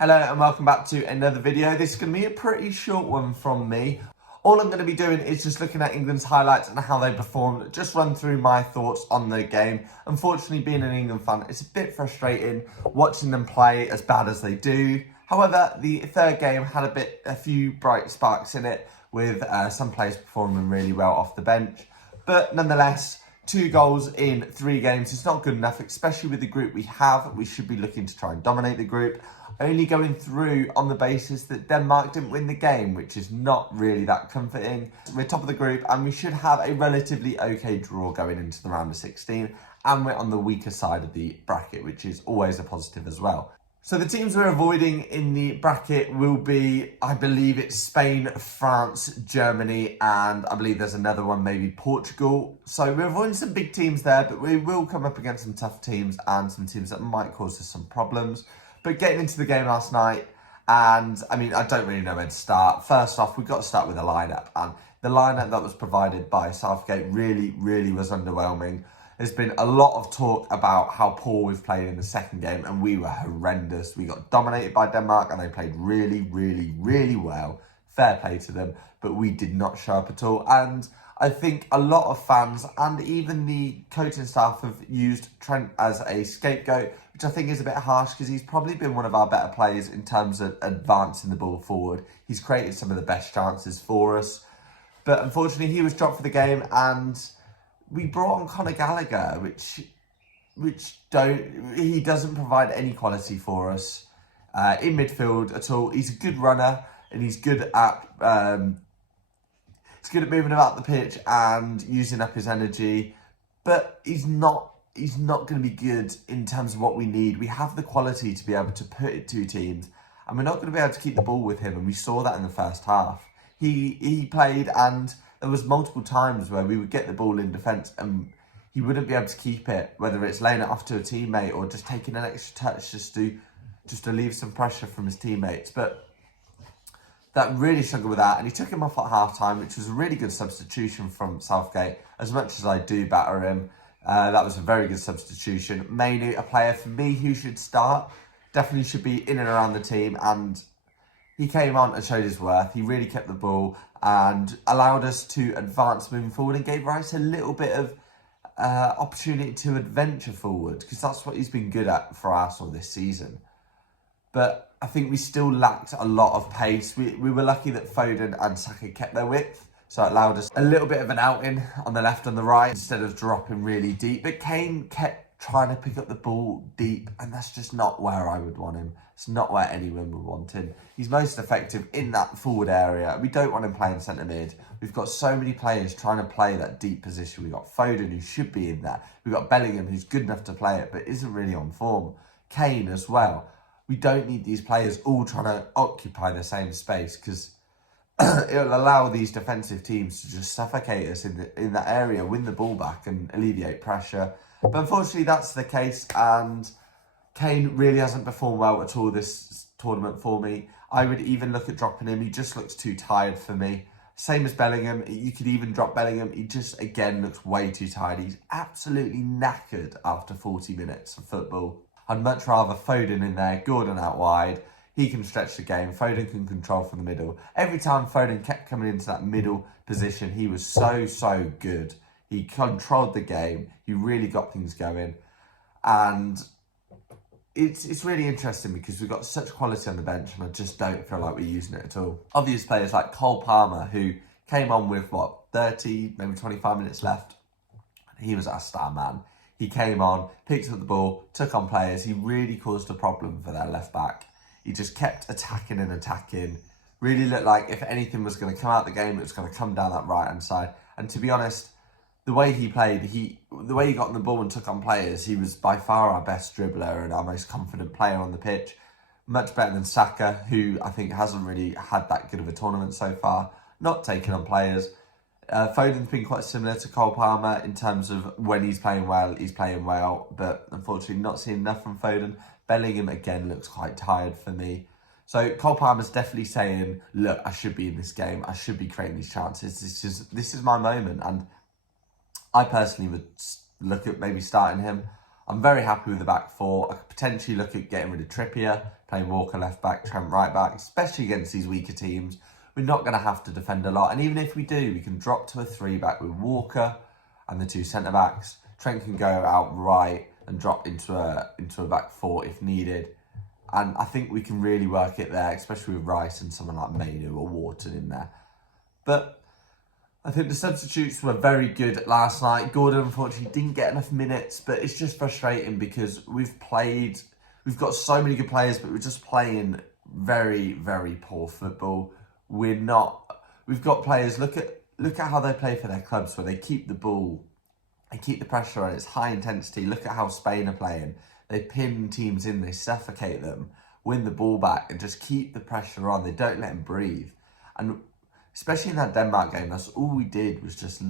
Hello and welcome back to another video. This is going to be a pretty short one from me. All I'm going to be doing is just looking at England's highlights and how they performed, just run through my thoughts on the game. Unfortunately, being an England fan, it's a bit frustrating watching them play as bad as they do. However, the third game had a few bright sparks in it, with some players performing really well off the bench. But nonetheless, 2 goals in 3 games is not good enough, especially with the group we have. We should be looking to try and dominate the group. Only going through on the basis that Denmark didn't win the game, which is not really that comforting. We're top of the group and we should have a relatively okay draw going into the round of 16. And we're on the weaker side of the bracket, which is always a positive as well. So the teams we're avoiding in the bracket will be, I believe it's Spain, France, Germany, and I believe there's another one, maybe Portugal. So we're avoiding some big teams there, but we will come up against some tough teams and some teams that might cause us some problems. But getting into the game last night, and I mean, I don't really know where to start. First off, we've got to start with the lineup, and the lineup that was provided by Southgate really was underwhelming. There's been a lot of talk about how poor we've played in the second game, and we were horrendous. We got dominated by Denmark, and they played really well. Fair play to them, but we did not show up at all. And I think a lot of fans and even the coaching staff have used Trent as a scapegoat, which I think is a bit harsh because he's probably been one of our better players in terms of advancing the ball forward. He's created some of the best chances for us. But unfortunately, he was dropped for the game, and we brought on Conor Gallagher, he doesn't provide any quality for us in midfield at all. He's a good runner and he's good at moving about the pitch and using up his energy, but he's not going to be good in terms of what we need. We have the quality to be able to put it to teams, and we're not going to be able to keep the ball with him, and we saw that in the first half. He played, and there was multiple times where we would get the ball in defence and he wouldn't be able to keep it, whether it's laying it off to a teammate or just taking an extra touch just to leave some pressure from his teammates. But that really struggled with that, and he took him off at half-time, which was a really good substitution from Southgate. As much as I do batter him, that was a very good substitution. Mainly a player for me who should start, definitely should be in and around the team, and he came on and showed his worth. He really kept the ball and allowed us to advance moving forward and gave Rice a little bit of opportunity to adventure forward, because that's what he's been good at for Arsenal this season. But I think we still lacked a lot of pace. We were lucky that Foden and Saka kept their width, so it allowed us a little bit of an outing on the left and the right instead of dropping really deep. But Kane kept trying to pick up the ball deep, and that's just not where I would want him. It's not where anyone would want him. He's most effective in that forward area. We don't want him playing centre mid. We've got so many players trying to play that deep position. We've got Foden, who should be in there. We've got Bellingham, who's good enough to play it, but isn't really on form. Kane as well. We don't need these players all trying to occupy the same space, because it'll allow these defensive teams to just suffocate us in that area, win the ball back and alleviate pressure. But unfortunately, that's the case, and Kane really hasn't performed well at all this tournament for me. I would even look at dropping him. He just looks too tired for me. Same as Bellingham. You could even drop Bellingham. He just, again, looks way too tired. He's absolutely knackered after 40 minutes of football. I'd much rather Foden in there, Gordon out wide. He can stretch the game. Foden can control from the middle. Every time Foden kept coming into that middle position, he was so good. He controlled the game. He really got things going. And it's really interesting because we've got such quality on the bench, and I just don't feel like we're using it at all. Obvious players like Cole Palmer, who came on with, 30, maybe 25 minutes left. He was our star man. He came on, picked up the ball, took on players. He really caused a problem for their left back. He just kept attacking and attacking. Really looked like if anything was going to come out of the game, it was going to come down that right-hand side. And to be honest, the way he played, the way he got on the ball and took on players, he was by far our best dribbler and our most confident player on the pitch. Much better than Saka, who I think hasn't really had that good of a tournament so far, not taking on players. Foden's been quite similar to Cole Palmer in terms of when he's playing well, but unfortunately not seeing enough from Foden. Bellingham, again, looks quite tired for me. So Cole Palmer's definitely saying, look, I should be in this game. I should be creating these chances. This is my moment. And I personally would look at maybe starting him. I'm very happy with the back four. I could potentially look at getting rid of Trippier, playing Walker left back, Trent right back, especially against these weaker teams. We're not going to have to defend a lot. And even if we do, we can drop to a 3-back with Walker and the 2 centre-backs. Trent can go out right and drop into a back four if needed. And I think we can really work it there, especially with Rice and someone like Mainu or Wharton in there. But I think the substitutes were very good last night. Gordon, unfortunately, didn't get enough minutes, but it's just frustrating because we've got so many good players, but we're just playing very, very poor football. We've got players, look at how they play for their clubs, where they keep the ball, they keep the pressure on, it's high intensity. Look at how Spain are playing. They pin teams in, they suffocate them, win the ball back, and just keep the pressure on. They don't let them breathe. And especially in that Denmark game, that's all we did was just,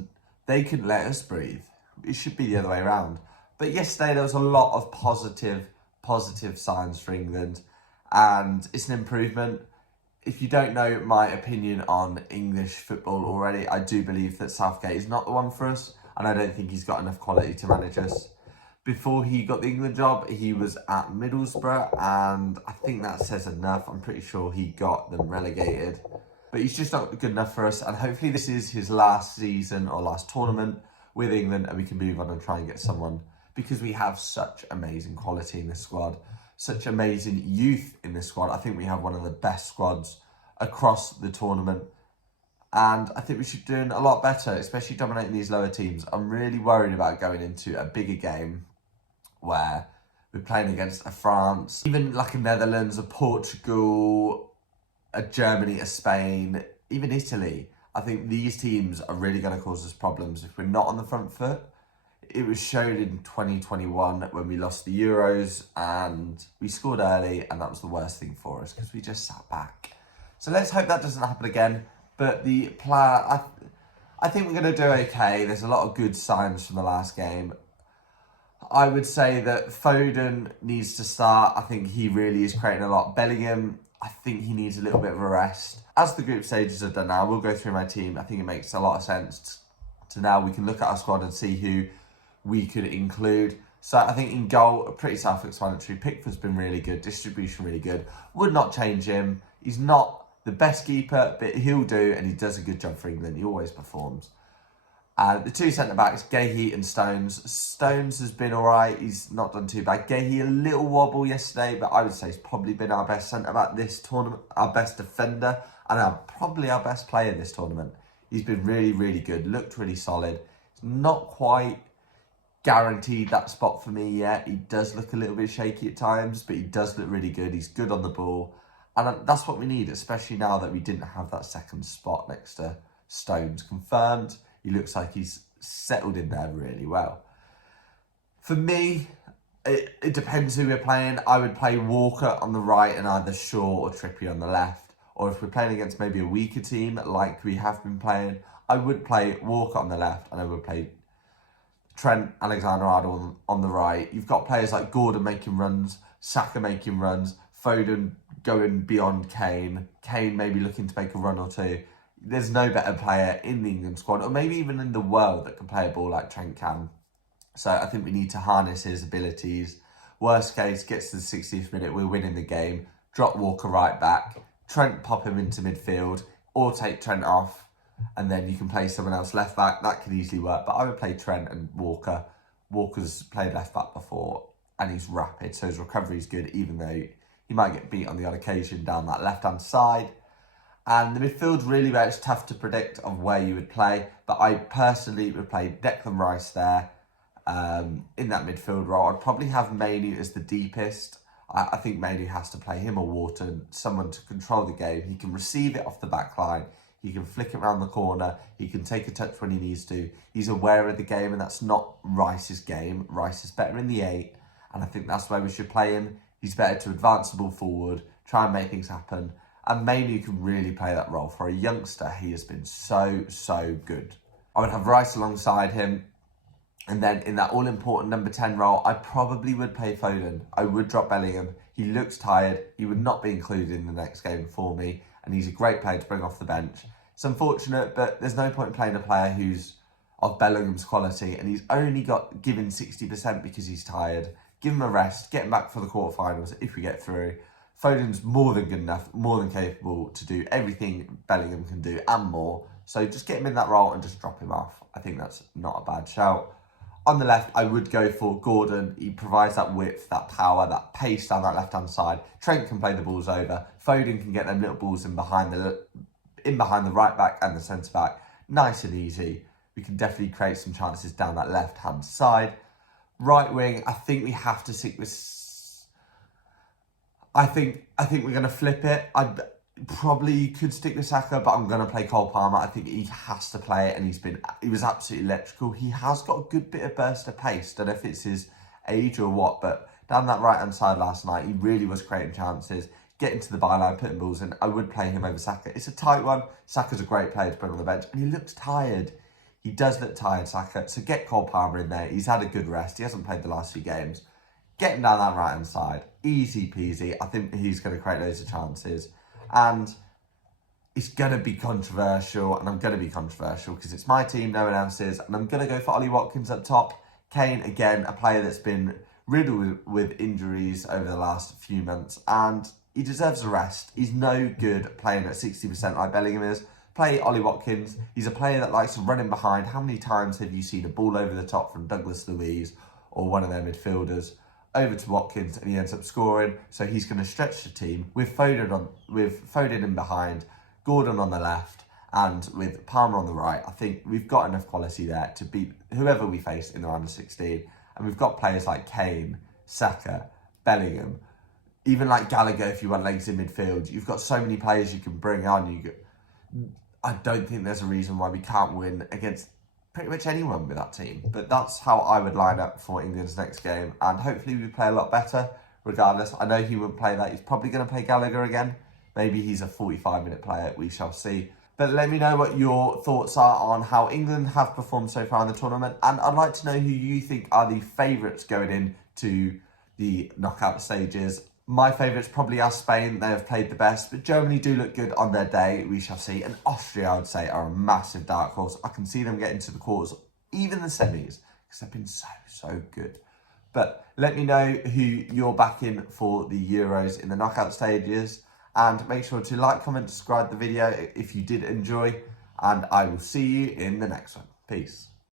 they couldn't let us breathe. It should be the other way around. But yesterday, there was a lot of positive signs for England, and it's an improvement. If you don't know my opinion on English football already, I do believe that Southgate is not the one for us, and I don't think he's got enough quality to manage us. Before he got the England job, he was at Middlesbrough, and I think that says enough. I'm pretty sure he got them relegated. But he's just not good enough for us, and hopefully this is his last season or last tournament with England, and we can move on and try and get someone, because we have such amazing quality in this squad, such amazing youth in this squad. I think we have one of the best squads across the tournament, and I think we should be doing a lot better, especially dominating these lower teams. I'm really worried about going into a bigger game where we're playing against a France, even like a Netherlands, a Portugal, a Germany, a Spain, even Italy. I think these teams are really going to cause us problems if we're not on the front foot. It was shown in 2021 when we lost the Euros and we scored early, and that was the worst thing for us because we just sat back. So let's hope that doesn't happen again. But the player, I think we're going to do okay. There's a lot of good signs from the last game. I would say that Foden needs to start. I think he really is creating a lot. Bellingham, I think he needs a little bit of a rest. As the group stages are done now, we'll go through my team. I think it makes a lot of sense to now we can look at our squad and see who we could include. So I think in goal, pretty self-explanatory. Pickford's been really good. Distribution really good. Would not change him. He's not the best keeper, but he'll do, and he does a good job for England. He always performs. The 2 centre-backs, Gahey and Stones. Stones has been all right. He's not done too bad. Gahey, a little wobble yesterday, but I would say he's probably been our best centre-back this tournament, our best defender, and probably our best player this tournament. He's been really, really good. Looked really solid. He's not quite guaranteed that spot for me yet. He does look a little bit shaky at times, but he does look really good. He's good on the ball. And that's what we need, especially now that we didn't have that second spot next to Stones confirmed. He looks like he's settled in there really well. For me, it depends who we're playing. I would play Walker on the right and either Shaw or Trippier on the left. Or if we're playing against maybe a weaker team like we have been playing, I would play Walker on the left and I would play Trent Alexander-Arnold on the right. You've got players like Gordon making runs, Saka making runs, Foden going beyond Kane, Kane maybe looking to make a run or two. There's no better player in the England squad, or maybe even in the world, that can play a ball like Trent can. So I think we need to harness his abilities. Worst case, gets to the 60th minute, we're winning the game. Drop Walker right back. Trent pop him into midfield, or take Trent off, and then you can play someone else left back. That could easily work, but I would play Trent and Walker. Walker's played left back before, and he's rapid, so his recovery is good, even though he might get beat on the odd occasion down that left-hand side. And the midfield, really, where it's tough to predict of where you would play. But I personally would play Declan Rice there in that midfield role. I'd probably have Mainu as the deepest. I think Mainu has to play him or Wharton, someone to control the game. He can receive it off the back line. He can flick it around the corner. He can take a touch when he needs to. He's aware of the game, and that's not Rice's game. Rice is better in the 8, and I think that's where we should play him. He's better to advance the ball forward, try and make things happen. And Mainu can really play that role. For a youngster, he has been so good. I would have Rice alongside him. And then in that all-important number 10 role, I probably would play Foden. I would drop Bellingham. He looks tired. He would not be included in the next game for me. And he's a great player to bring off the bench. It's unfortunate, but there's no point in playing a player who's of Bellingham's quality, and he's only got given 60% because he's tired. Give him a rest, get him back for the quarterfinals if we get through. Foden's more than good enough, more than capable to do everything Bellingham can do and more. So just get him in that role and just drop him off. I think that's not a bad shout. On the left, I would go for Gordon. He provides that width, that power, that pace down that left-hand side. Trent can play the balls over. Foden can get them little balls in behind the right back and the centre back. Nice and easy. We can definitely create some chances down that left-hand side. Right wing, I think we have to stick with... I think we're going to flip it. I probably could stick with Saka, but I'm going to play Cole Palmer. I think he has to play it, and he was absolutely electrical. He has got a good bit of burst of pace. Don't know if it's his age or what, but down that right-hand side last night, he really was creating chances, getting to the byline, putting balls in. I would play him over Saka. It's a tight one. Saka's a great player to put on the bench, and he looks tired. He does look tired, Saka. So get Cole Palmer in there. He's had a good rest. He hasn't played the last few games. Get him down that right-hand side. Easy peasy. I think he's going to create loads of chances. And it's going to be controversial. And I'm going to be controversial because it's my team, no one else's. And I'm going to go for Ollie Watkins up top. Kane, again, a player that's been riddled with injuries over the last few months. And he deserves a rest. He's no good playing at 60% like Bellingham is. Play Ollie Watkins. He's a player that likes to run in behind. How many times have you seen a ball over the top from Douglas Luiz or one of their midfielders over to Watkins and he ends up scoring? So he's going to stretch the team with Foden in behind, Gordon on the left, and with Palmer on the right. I think we've got enough quality there to beat whoever we face in the round of 16. And we've got players like Kane, Saka, Bellingham, even like Gallagher if you want legs in midfield. You've got so many players you can bring on. I don't think there's a reason why we can't win against pretty much anyone with that team. But that's how I would line up for England's next game. And hopefully we play a lot better regardless. I know he wouldn't play that. He's probably going to play Gallagher again. Maybe he's a 45-minute player. We shall see. But let me know what your thoughts are on how England have performed so far in the tournament. And I'd like to know who you think are the favourites going into the knockout stages. My favourites probably are Spain. They have played the best. But Germany do look good on their day. We shall see. And Austria, I would say, are a massive dark horse. I can see them getting to the quarters, even the semis, because they've been so good. But let me know who you're backing for the Euros in the knockout stages. And make sure to like, comment, subscribe the video if you did enjoy. And I will see you in the next one. Peace.